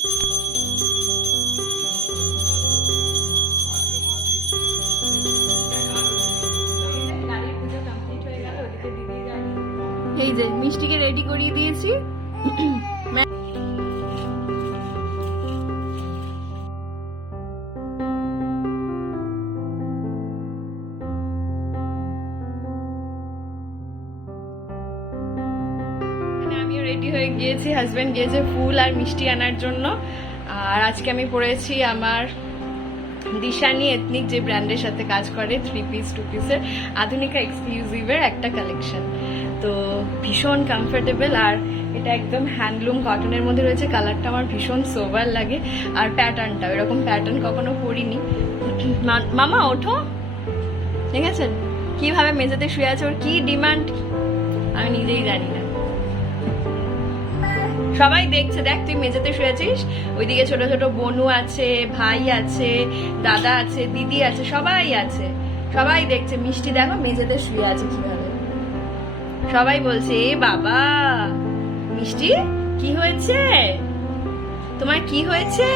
এই যে মিষ্টিকে রেডি করিয়ে দিয়েছি। আমিও রেডি হয়ে গিয়েছি হাজব্যান্ড গিয়েছে ফুল আর মিষ্টি আনার জন্য। আর আজকে আমি পরেছি আমার দিশানি এথনিক যে ব্র্যান্ডের সাথে কাজ করে থ্রি পিস টু পিসের আধুনিকা এক্সক্লুসিভের একটা কালেকশন তো ভীষণ কমফোর্টেবল আর এটা একদম হ্যান্ডলুম কটনের মধ্যে রয়েছে কালারটা আমার ভীষণ সোবার লাগে। আর প্যাটার্নটা এরকম প্যাটার্ন কখনো পরিনি। মামা, ওঠো। ঠিক আছে? কীভাবে মেঝেতে শুয়ে আছে, ওর কি ডিমান্ড আমি নিজেই জানি না। সবাই দেখছে, দেখ, তুই মেঝেতে শুয়েছিস ওইদিকে ছোট ছোট বনু আছে, ভাই আছে, দাদা আছে, দিদি আছে, সবাই আছে। সবাই দেখছে, মিষ্টি দেখো মেঝেতে শুয়ে আছে কীভাবে। সবাই বলছে, এ বাবা, মিষ্টি, কি হয়েছে? তোমার কি হয়েছে?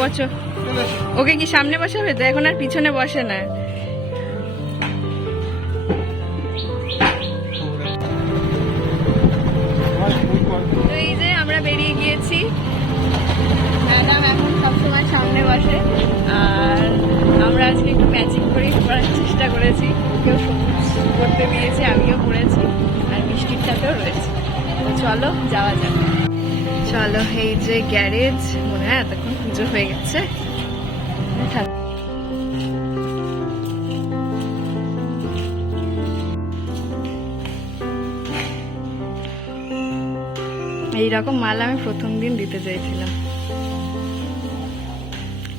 বসো। ওকে কি সামনে বসাবে? তো এখন আর পিছনে বসে না। তো এই যে আমরা বেরিয়ে গিয়েছি। সামনে বসে। আর আমরা আজকে একটু ম্যাচিং করার চেষ্টা করেছি। সবুজ করতে আমিও আর রয়েছে। চলো, যাওয়া যাক। চলো, এই যে গ্যারেজ। মনে হয় এতক্ষণ পুজো হয়ে গেছে। এইরকম মাল আমি প্রথম দিন দিতে চাইছিলাম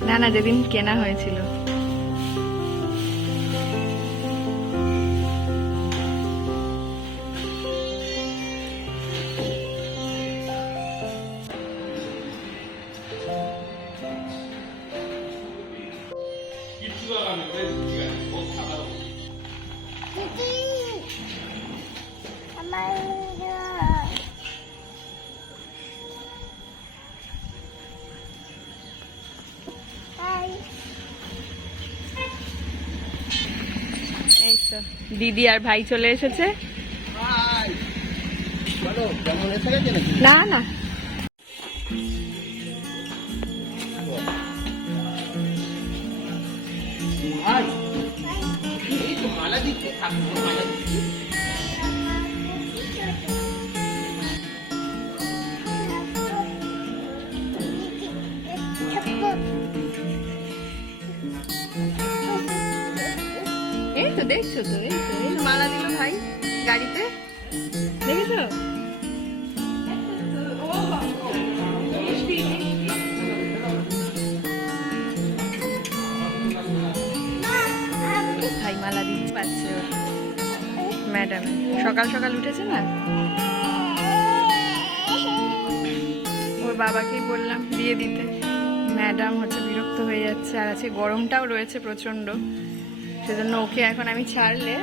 না না, যেদিন কেনা হয়েছিল। দিদি আর ভাই চলে এসেছে। না না। মালা দিচ্ছে মালা দিচ্ছে এই তো দেখছ তো, এই তো, এই মালা দিল ভাই গাড়িতে। দেখেছ? ভাই, মালা দিতে পারছে। ম্যাডাম, সকাল সকাল উঠেছে না? ওর বাবাকেই বললাম দিয়ে দিতে। ম্যাডাম হচ্ছে বিরক্ত হয়ে যাচ্ছে, আর আছে গরমটাও রয়েছে প্রচণ্ড সেজন্য ওকে এখন আমি ছাড়লে।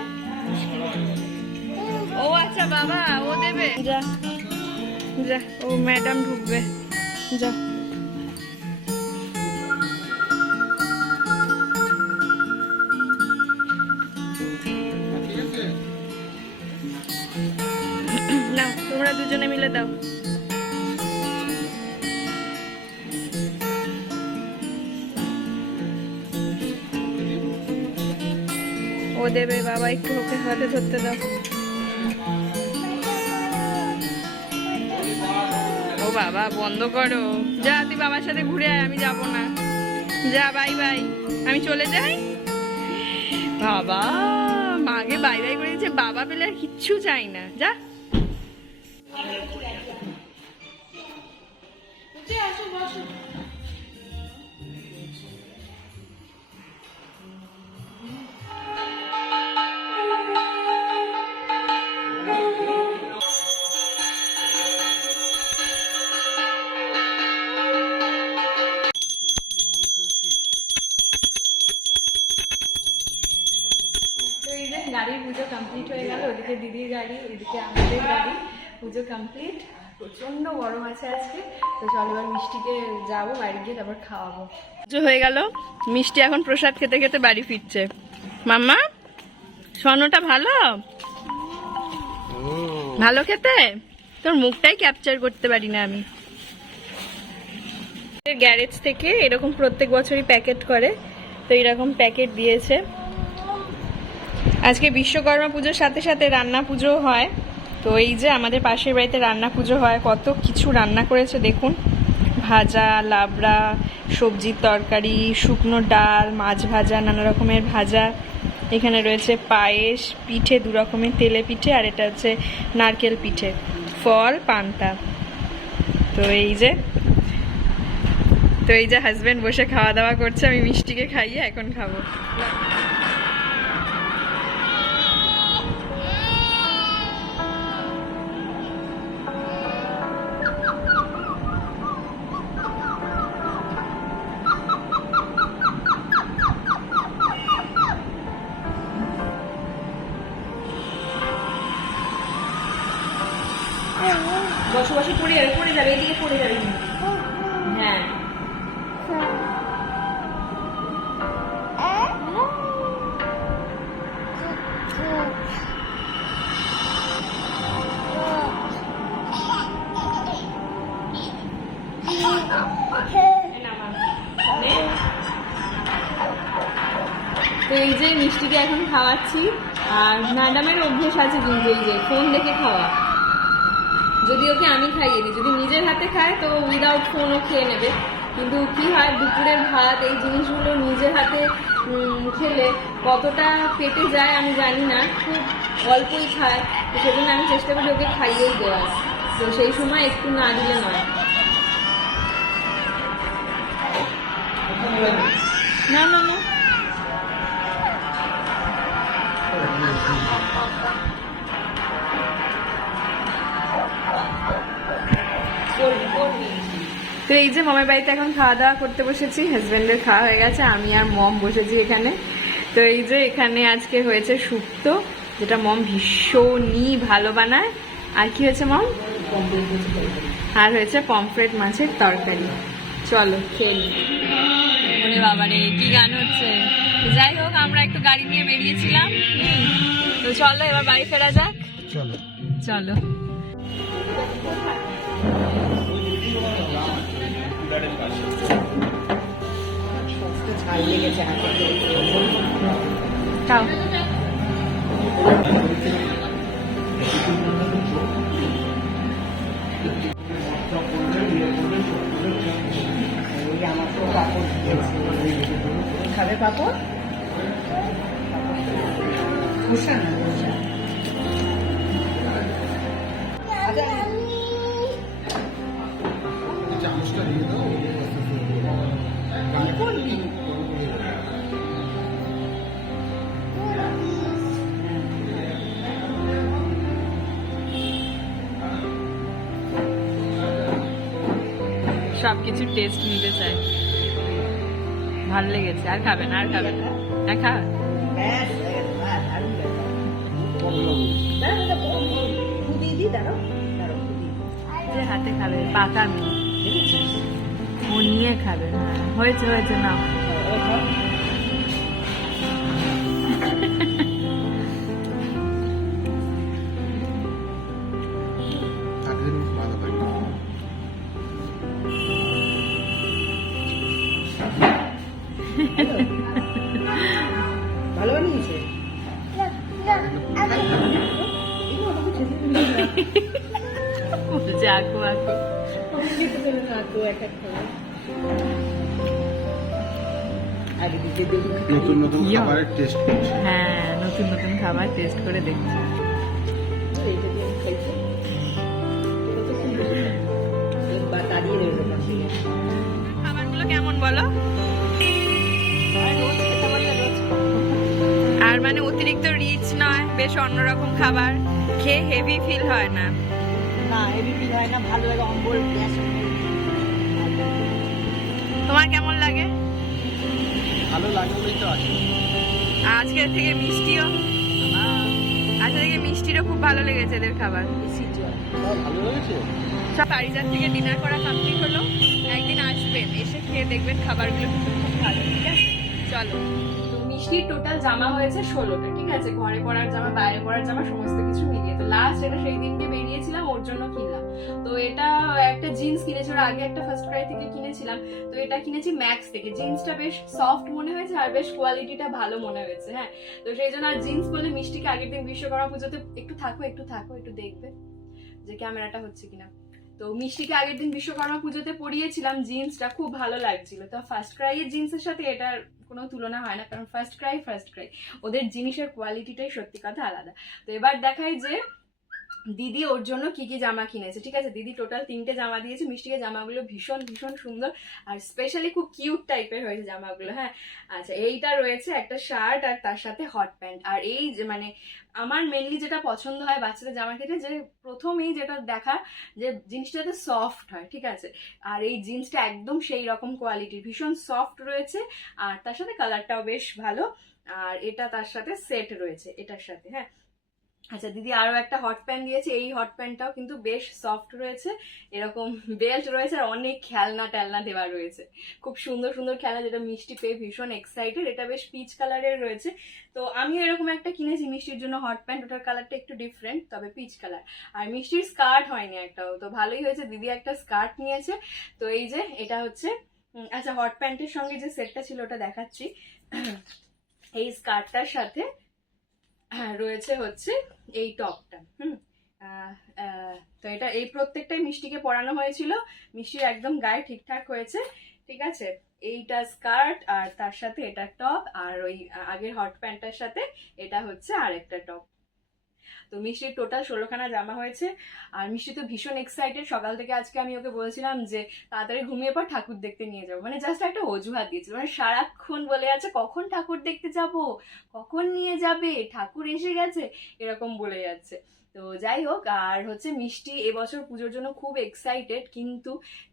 ও আচ্ছা বাবা, ও দেবে। যা যা, ও ম্যাডাম ঢুকবে। যা। তোমরা দুজনে মিলে দাও। ও দেবে, বাবা, একটু ওকে হাতে ধরতে দাও। ও বাবা, বন্ধ করো। যা, তুই বাবার সাথে ঘুরে আয়, আমি যাব না। যা, বাই বাই। আমি চলে যাই। বাবা, মাকে বাই বাই করে দিয়েছে বাবা পেলে আর কিচ্ছু চাই না। যা। কমপ্লিট হয়ে গেল ওদিকে দিদির গাড়ি এদিকে আমাদের গাড়ি। পুজো কমপ্লিট প্রচণ্ড গরম আছে আজকে। তো চলো এবার মিষ্টিকে যাব বাড়ি গিয়ে তারপর খাওয়াবো। পুজো হয়ে গেল। মিষ্টি এখন প্রসাদ খেতে খেতে বাড়ি ফিরছে। মাম্মা স্বর্ণটা ভালো? ভালো খেতে? তোর মুখটাই ক্যাপচার করতে পারি না আমি। গ্যারেজ থেকে এরকম প্রত্যেক বছরই প্যাকেট করে। তো এরকম প্যাকেট দিয়েছে। আজকে বিশ্বকর্মা পুজোর সাথে সাথে রান্না পুজো হয়। তো এই যে আমাদের পাশের বাড়িতে রান্না পুজো হয়, কত কিছু রান্না করেছে দেখুন। ভাজা, লাবড়া, সবজির তরকারি, শুকনো ডাল, মাছ ভাজা, নানা রকমের ভাজা। এখানে রয়েছে পায়েস, পিঠে, দু রকমের তেলে পিঠে, আর এটা হচ্ছে নারকেল পিঠে, ফল, পান্তা। তো এই যে, তো এই যে হাজব্যান্ড বসে খাওয়া দাওয়া করছে, আমি মিষ্টিকে খাইয়ে এখন খাব। বসে বসে পড়ে যাবে পড়ে যাবে, এদিকে পড়ে যাবে। হ্যাঁ। এই যে মিষ্টিকে এখন খাওয়াচ্ছি, আর ম্যাডামের অভ্যেস আছে যে, ফোন দেখে খাওয়া। যদি ওকে আমি খাইয়ে দিই। যদি নিজের হাতে খায়, তো উইদাউট ফোনও খেয়ে নেবে। কিন্তু কি হয়, দুপুরের ভাত, এই জিনিসগুলো নিজের হাতে খেলে কতটা পেটে যায় আমি জানি না। খুব অল্পই খায়। তো সেজন্য আমি চেষ্টা করি ওকে খাইয়েই দেওয়ার। তো সেই সময় একটু না দিলে নয়। না না না। তো এই যে মামার বাড়িতে এখন খাওয়া দাওয়া করতে বসেছি হাজবেন্ডের খাওয়া হয়ে গেছে আমি আর মম বসেছি এখানে। তো এই যে এখানে আজকে হয়েছে শুক্তো যেটা মম ভীষণই ভালো বানায়। আর কি হয়েছে মম? আর হয়েছে পমফ্রেট মাছের তরকারি। চলো খেয়ে ওরে বাবারে কি গান হচ্ছে? যাই হোক আমরা একটু গাড়ি নিয়ে বেরিয়েছিলাম। তো চলো এবার বাড়ি ফেরা যাক। চলো। চলো। ঝাল লেগেছে হাতে খাও আমার তো পাপড় খাবে পাপড় খোসা না সব কিছু টেস্ট নিতে চাই। ভালো লেগেছে আর খাবেন আর খাবেন খা ব্যাস ব্যাস ব্যাস দারুণ ব্যাপার দাঁড়াও দাঁড়াও খুদি দি দাঁড়াও। দাঁড়াও খুদি যে হাতে খাবে পাকা মেয়ে। ও নিয়ে খাবে হ্যাঁ। হয়েছে হয়েছে না ভালো বানিয়েছে। বলছে আকু আকু এক এক নতুন নতুন খাবারের টেস্ট করছি। হ্যাঁ নতুন নতুন খাবার টেস্ট করে দেখছি। খাবারগুলো কেমন বলো? আর মানে অতিরিক্ত রিচ নয় বেশ অন্যরকম খাবার। খেয়ে হেভি ফিল হয় না। না হেভি ফিল হয় না ভালো লাগে অম্বল গ্যাস। তোমার কেমন লাগে? ভালো লাগে তো আজকে থেকে মিষ্টিও? আচ্ছা থেকে মিষ্টিরও খুব ভালো লেগেছে এদের খাবার। লেগেছে। সব পারিজাত থেকে ডিনার করা কমপ্লিট হলো। একদিন আসবেন এসে খেয়ে দেখবেন খাবারগুলো খুব ভালো ঠিক আছে? চলো। তো মিষ্টির টোটাল জামা হয়েছে ষোলোটা। ঠিক আছে, ঘরে পরার জামা, বাইরে পরার জামা, সমস্ত কিছু মিলিয়ে। তো লাস্ট এটা সেই দিনকে বেরিয়েছিলাম, ওর জন্য কিনলাম। তো এটা একটা জিন্স কিনেছি, ওর আগে একটা ফার্স্ট ক্রাই থেকে কিনেছিলাম। তো এটা কিনেছি ম্যাক্স থেকে। জিন্সটা বেশ সফট মনে হয়েছে আর বেশ কোয়ালিটিটা ভালো মনে হয়েছে হ্যাঁ? তো সেই জন্য আর জিন্স বলে মিষ্টিকে আগের দিন বিশ্বকর্মা পুজোতে একটু থাকো একটু থাকো, একটু দেখবে যে ক্যামেরাটা হচ্ছে কিনা। তো মিষ্টিকে আগের দিন বিশ্বকর্মা পুজোতে পরিয়েছিলাম জিন্সটা, খুব ভালো লাগছিল। তো ফার্স্ট ক্রাইয়ের জিন্সের সাথে এটার কোনো তুলনা হয় না, কারণ ফার্স্ট ক্রাই ফার্স্ট ক্রাই ওদের জিনিসের কোয়ালিটিটাই সত্যি কথা আলাদা। তো এবার দেখাই যে দিদি ওর জন্য কি কি জামা কিনেছে, ঠিক আছে? দিদি টোটাল তিনটে জামা দিয়েছে, মিষ্টিকে জামাগুলো ভীষণ ভীষণ সুন্দর আর স্পেশালি খুব কিউট টাইপের হয়েছে জামাগুলো হ্যাঁ? আচ্ছা এইটা রয়েছে একটা শার্ট আর তার সাথে হট প্যান্ট আর এই যে মানে আমার মেনলি যেটা পছন্দ হয় বাচ্চাদের জামা ক্ষেত্রে যে প্রথমেই যেটা দেখা যে জিনিসটা যাতে সফট হয়, ঠিক আছে? আর এই জিন্সটা একদম সেই রকম কোয়ালিটির ভীষণ সফট রয়েছে আর তার সাথে কালারটাও বেশ ভালো আর এটা তার সাথে সেট রয়েছে, এটার সাথে হ্যাঁ? আচ্ছা দিদি আরও একটা হট প্যান্ট দিয়েছে। এই হট প্যান্টটাও কিন্তু বেশ সফট রয়েছে। এরকম বেল্ট রয়েছে আর অনেক খেলনা টেলনা দেওয়া রয়েছে। খুব সুন্দর সুন্দর খেলনা যেটা মিষ্টি পেয়ে ভীষণ এক্সাইটেড এটা বেশ পিচ কালারের রয়েছে। তো আমি এরকম একটা কিনেছি মিষ্টির জন্য হট প্যান্ট ওটার কালারটা একটু ডিফারেন্ট তবে পিচ কালার আর মিষ্টির স্কার্ট হয়নি একটাও। তো ভালোই হয়েছে। দিদি একটা স্কার্ট নিয়েছে। তো এই যে এটা হচ্ছে আচ্ছা হট প্যান্টের সঙ্গে যে সেটটা ছিল ওটা দেখাচ্ছি। এই স্কার্টটার সাথে রয়েছে হচ্ছে এই টপটা, হুম? তো এটা এই প্রত্যেকটাই মিষ্টিকে পরানো হয়েছিল। মিষ্টির একদম গায়ে ঠিকঠাক হয়েছে, ঠিক আছে? এইটা স্কার্ট আর তার সাথে এটা টপ আর ওই আগের হট প্যান্টটার সাথে এটা হচ্ছে আরেকটা টপ। তো মিষ্টির টোটাল ষোলোখানা জামা হয়েছে। আর মিষ্টি তো ভীষণ এক্সাইটেড সকাল থেকে আজকে আমি ওকে বলছিলাম যে, তাড়াতাড়ি ঘুমিয়ে পর ঠাকুর দেখতে নিয়ে যাব। মানে জাস্ট একটা অজুহাত দিয়েছিল মানে সারাক্ষণ বলে আছে, কখন ঠাকুর দেখতে যাব? কখন নিয়ে যাবে? ঠাকুর এসে গেছে? এরকম বলে যাচ্ছে। তো যাই হোক, আর হচ্ছে মিষ্টি এবছর পুজোর জন্য খুব এক্সাইটেড কিন্তু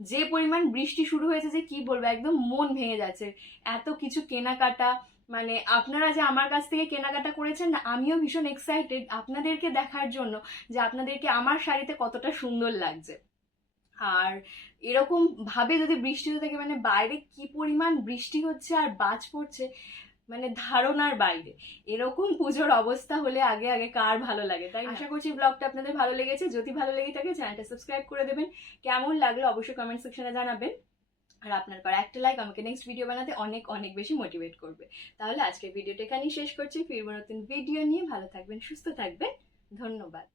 যে পরিমাণ বৃষ্টি শুরু হয়েছে যে কি বলব, একদম মন ভেঙে যাচ্ছে। এত কিছু কেনাকাটা মানে আপনারা যে আমার কাছ থেকে কেনাকাটা করেছেন না, আমিও ভীষণ এক্সাইটেড আপনাদেরকে দেখার জন্য যে আপনাদেরকে আমার শাড়িতে কতটা সুন্দর লাগছে। আর এরকম ভাবে যদি বৃষ্টি হতে থাকে মানে বাইরে কি পরিমাণ বৃষ্টি হচ্ছে আর বাজ পড়ছে মানে ধারণার বাইরে। এরকম পুজোর অবস্থা হলে আগে আগে কার ভালো লাগে, তাই আশা করছি ব্লগটা আপনাদের ভালো লেগেছে। যদি ভালো লেগে থাকে চ্যানেলটা সাবস্ক্রাইব করে দেবেন। কেমন লাগল অবশ্যই কমেন্ট সেকশনে জানাবেন। আর আপনার করা একটা লাইক আমাকে নেক্সট ভিডিও বানাতে অনেক অনেক বেশি মোটিভেট করবে। তাহলে আজকের ভিডিওটা এখানেই শেষ করছি। ফিরবো নতুন ভিডিও নিয়ে। ভালো থাকবেন, সুস্থ থাকবেন। ধন্যবাদ।